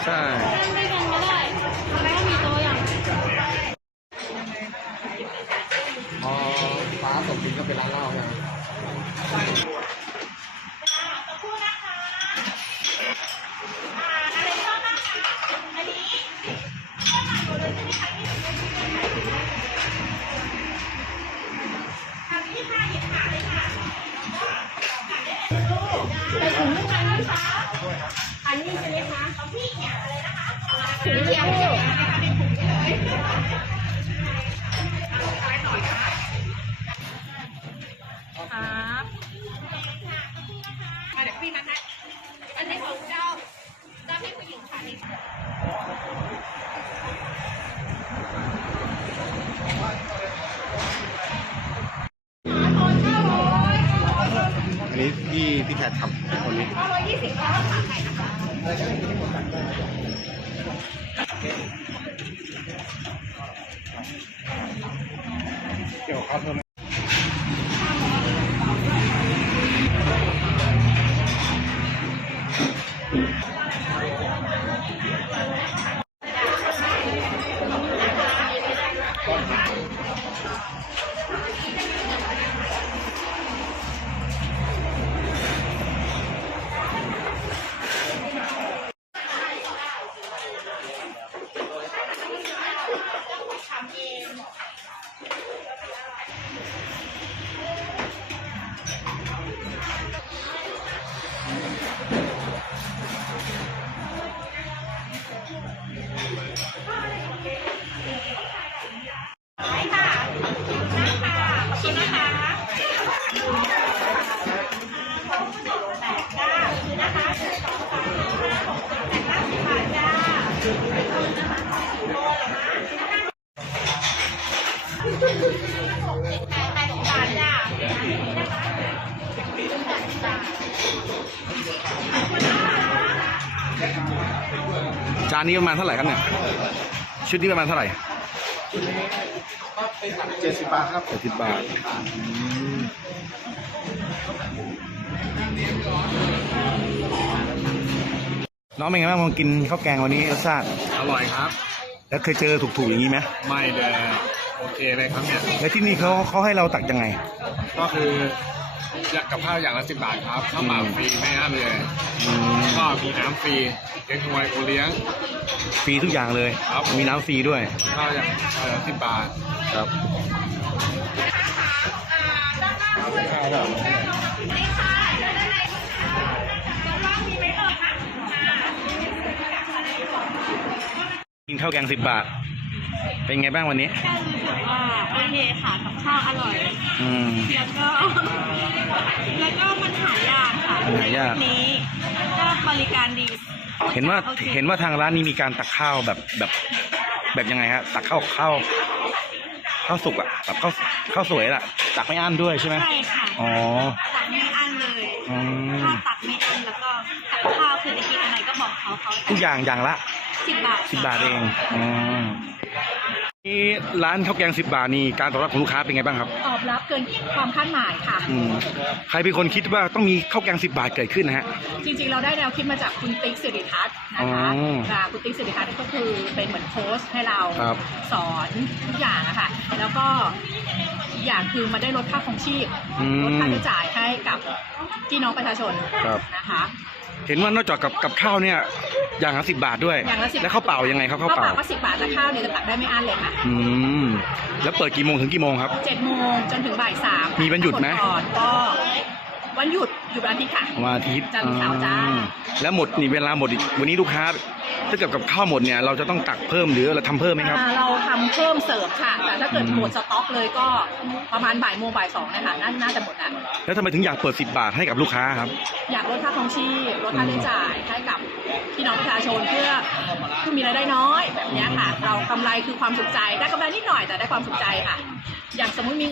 ใช่เล่นด้วยกันก็ได้แล้วก็มีโต๊ะอย่างพอฟ้าตกดินก็เป็นร้านเหล้าอย่างไปถึงลูกค้านะคะอันนี้ใช่ไหมคะของพี่เนี่ยอะไรนะคะถึงเดียวครับเดี๋ยวพี่มาให้อันนี้ของเจ้าพี่ผู้หญิงค่ะนี่อันนี้พี่แคททำคนนี้ 120ค่ะขาไก่นะคะเกี่ยวกับเพิ่มจานนี้ประมาณเท่าไหร่ครับเนี่ยชุดนี้ประมาณเท่าไหร่ 70 บาทครับ 70 บาทน้องเป็นไงบ้างพอกินข้าวแกงวันนี้รสชาติอร่อยครับแล้วเคยเจอถูกๆอย่างนี้ไหมไม่เลยโอเคเลยครับเนี่ยแล้วที่นี่เขาให้เราตักยังไงก็คือกับข้าวอย่างละ10 บาทครับข้าวเปล่าฟรีไม่อั้นเลยก็มีน้ำฟรีเก๊กฮวยโอเลี้ยงฟรีทุกอย่างเลยครับมีน้ำฟรีด้วยข้าวอย่าง10 บาทครับกินข้าวแกง10 บาทเป็นไงบ้างวันนี้ก็รู้สึกว่าโอเคค่ะกับข้าวอร่อยแล้วก็มันหายากค่ะในยุคนี้ก็บริการดีเห็นว่าทางร้านนี้มีการตักข้าวแบบยังไงฮะตักข้าวสุกอ่ะแบบข้าวสวยอ่ะตักไม่อั้นด้วยใช่ไหมใช่ค่ะอ๋อตักไม่อั้นเลยถ้าตักไม่อั้นแล้วก็ตักข้าวคือจะกินอะไรก็บอกเขาทุกอย่างละ 10 บาทเองนี่ร้านข้าวแกง10 บาทนี่การตอบรับของลูกค้าเป็นไงบ้างครับตอบรับเกินความคาดหมายค่ะใครเป็นคนคิดว่าต้องมีข้าวแกง10 บาทเกิดขึ้นนะฮะจริงๆเราได้แนวคิดมาจากคุณติ๊กสิริทัศน์นะคะคุณติ๊กสิริทัศน์ก็คือเป็นเหมือนโค้ชให้เราสอนทุกอย่างอะค่ะแล้วก็อีกอย่างคือมาได้ลดค่าครองชีพลดค่าใช้จ่ายให้กับพี่น้องประชาชนนะคะเห็นว่านอกจากกับข้าวเนี่ยอย่างละ10 บาทด้วยแล้วข้าวเปล่ายังไงครับข้าวเปล่าก็10 บาทแต่ข้าวเนี่ยจะตักได้ไม่อั้นเลยค่ะแล้วเปิดกี่โมงถึงกี่โมงครับ 7 โมงจนถึงบ่าย 3 มีวันหยุดไหมก็วันหยุดวันอาทิตย์ค่ะวันอาทิตย์จันทร์เสาร์จ้าแล้วหมดนี่เวลาหมดวันนี้ลูกค้าถ้าเกิดกับข้าวหมดเนี่ยเราจะต้องตักเพิ่มหรือเราทำเพิ่มไหมครับเราทำเพิ่มเสิร์ฟค่ะแต่ถ้าเกิดหมดสต็อกเลยก็ประมาณบ่ายโมงบ่าย 2นะคะน่าจะหมดแล้วทำไมถึงอยากเปิด10 บาทให้กับลูกค้าครับอยากลดค่าครองชีพลดค่าใช้จ่ายให้กับพี่น้องประชาชนเพื่อผู้มีรายได้น้อยแบบนี้ค่ะเรากำไรคือความสุขใจได้กำไรนิดหน่อยแต่ได้ความสุขใจค่ะอย่างสมมติมี